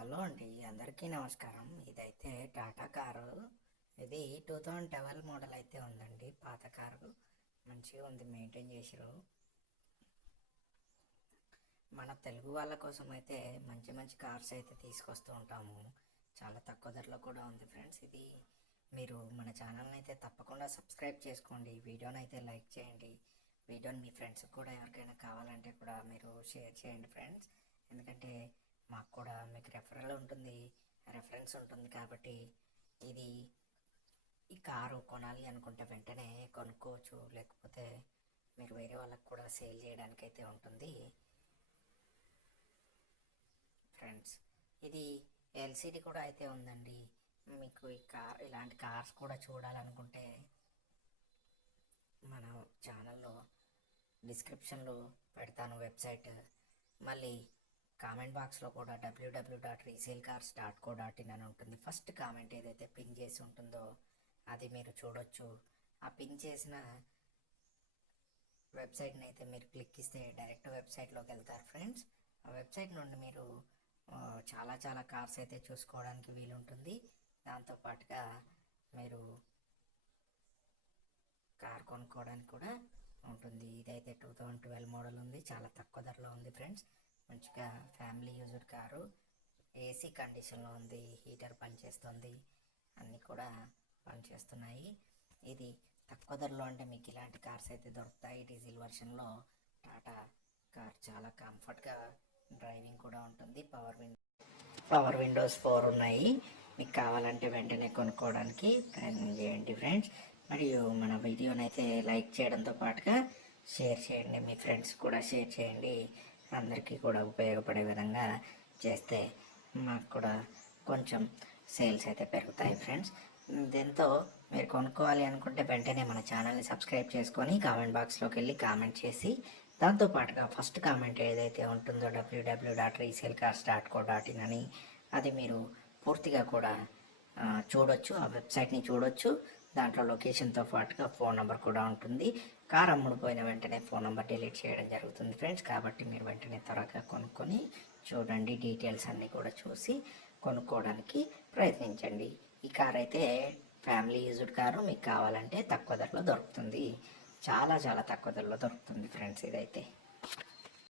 Hello అండి, అందరికీ నమస్కారం. ఇదైతే టాటా కారు. ఇది 2012 మోడల్ అయితే ఉందండి. పాత కారు మంచిగా ఉంది, మెయింటైన్ చేసిరు. మన తెలుగు వాళ్ళ కోసం అయితే మంచి మంచి కార్స్ అయితే తీసుకొస్తూ ఉంటాము. చాలా తక్కువ ధరలో కూడా ఉంది ఫ్రెండ్స్. ఇది మీరు మన ఛానల్ని అయితే తప్పకుండా సబ్స్క్రైబ్ చేసుకోండి. వీడియోని అయితే లైక్ చేయండి. వీడియోని మీ ఫ్రెండ్స్కి కూడా ఎవరికైనా కావాలంటే కూడా మీరు షేర్ చేయండి ఫ్రెండ్స్. ఎందుకంటే మాకు కూడా మీకు రెఫరెన్స్ ఉంటుంది కాబట్టి ఇది ఈ కారు కొనాలి అనుకుంటే వెంటనే కొనుక్కోవచ్చు. లేకపోతే మీరు వేరే వాళ్ళకి కూడా సేల్ చేయడానికి అయితే ఉంటుంది ఫ్రెండ్స్. ఇది ఎల్సిడి కూడా అయితే ఉందండి. మీకు ఇలాంటి కార్స్ కూడా చూడాలనుకుంటే మన ఛానల్లో డిస్క్రిప్షన్లో పెడతాను వెబ్సైట్. మళ్ళీ కామెంట్ బాక్స్లో కూడా www.resalecars.co.in అని ఉంటుంది. ఫస్ట్ కామెంట్ ఏదైతే పిన్ చేసి ఉంటుందో అది మీరు చూడొచ్చు. ఆ పిన్ చేసిన వెబ్సైట్ని అయితే మీరు క్లిక్ ఇస్తే డైరెక్ట్ వెబ్సైట్లోకి వెళ్తారు ఫ్రెండ్స్. ఆ వెబ్సైట్ నుండి మీరు చాలా కార్స్ అయితే చూసుకోవడానికి వీలుంటుంది. దాంతోపాటుగా మీరు కార్ కొనుక్కోవడానికి కూడా ఉంటుంది. ఇదైతే 2012 మోడల్ ఉంది. చాలా తక్కువ ధరలో ఉంది ఫ్రెండ్స్. మంచిగా ఫ్యామిలీ యూజ్డ్ కారు, ఏసీ కండిషన్లో ఉంది, హీటర్ పనిచేస్తుంది, అన్నీ కూడా పనిచేస్తున్నాయి. ఇది తక్కువ ధరలో అంటే మీకు ఇలాంటి కార్స్ అయితే దొరుకుతాయి. డీజిల్ వర్షన్లో టాటా కార్ చాలా కంఫర్ట్గా డ్రైవింగ్ కూడా ఉంటుంది. పవర్ విండోస్ 4 ఉన్నాయి. మీకు కావాలంటే వెంటనే కొనుక్కోవడానికి ప్రయత్నం చేయండి ఫ్రెండ్స్. మరియు మన వీడియోని అయితే లైక్ చేయడంతో పాటుగా షేర్ చేయండి. మీ ఫ్రెండ్స్ కూడా షేర్ చేయండి. అందరికీ కూడా ఉపయోగపడే విధంగా చేస్తే మాకు కూడా కొంచెం సేల్స్ అయితే పెరుగుతాయి ఫ్రెండ్స్. దీంతో మీరు కొనుక్కోవాలి అనుకుంటే వెంటనే మన ఛానల్ని సబ్స్క్రైబ్ చేసుకొని కామెంట్ బాక్స్లోకి వెళ్ళి కామెంట్ చేసి దాంతోపాటుగా ఫస్ట్ కామెంట్ ఏదైతే ఉంటుందో www.resalecars.co.in అని అది మీరు పూర్తిగా కూడా చూడొచ్చు. ఆ వెబ్సైట్ని చూడొచ్చు. దాంట్లో లొకేషన్తో పాటుగా ఫోన్ నెంబర్ కూడా ఉంటుంది. కార్ అమ్ముడుపోయిన వెంటనే ఫోన్ నెంబర్ డిలీట్ చేయడం జరుగుతుంది ఫ్రెండ్స్. కాబట్టి మీరు వెంటనే త్వరగా కొనుక్కొని చూడండి, డీటెయిల్స్ అన్నీ కూడా చూసి కొనుక్కోవడానికి ప్రయత్నించండి. ఈ కార్ అయితే ఫ్యామిలీ యూజ్డ్ కారు. మీకు కావాలంటే తక్కువ ధరలో దొరుకుతుంది. చాలా తక్కువ ధరలో దొరుకుతుంది ఫ్రెండ్స్ ఇదైతే.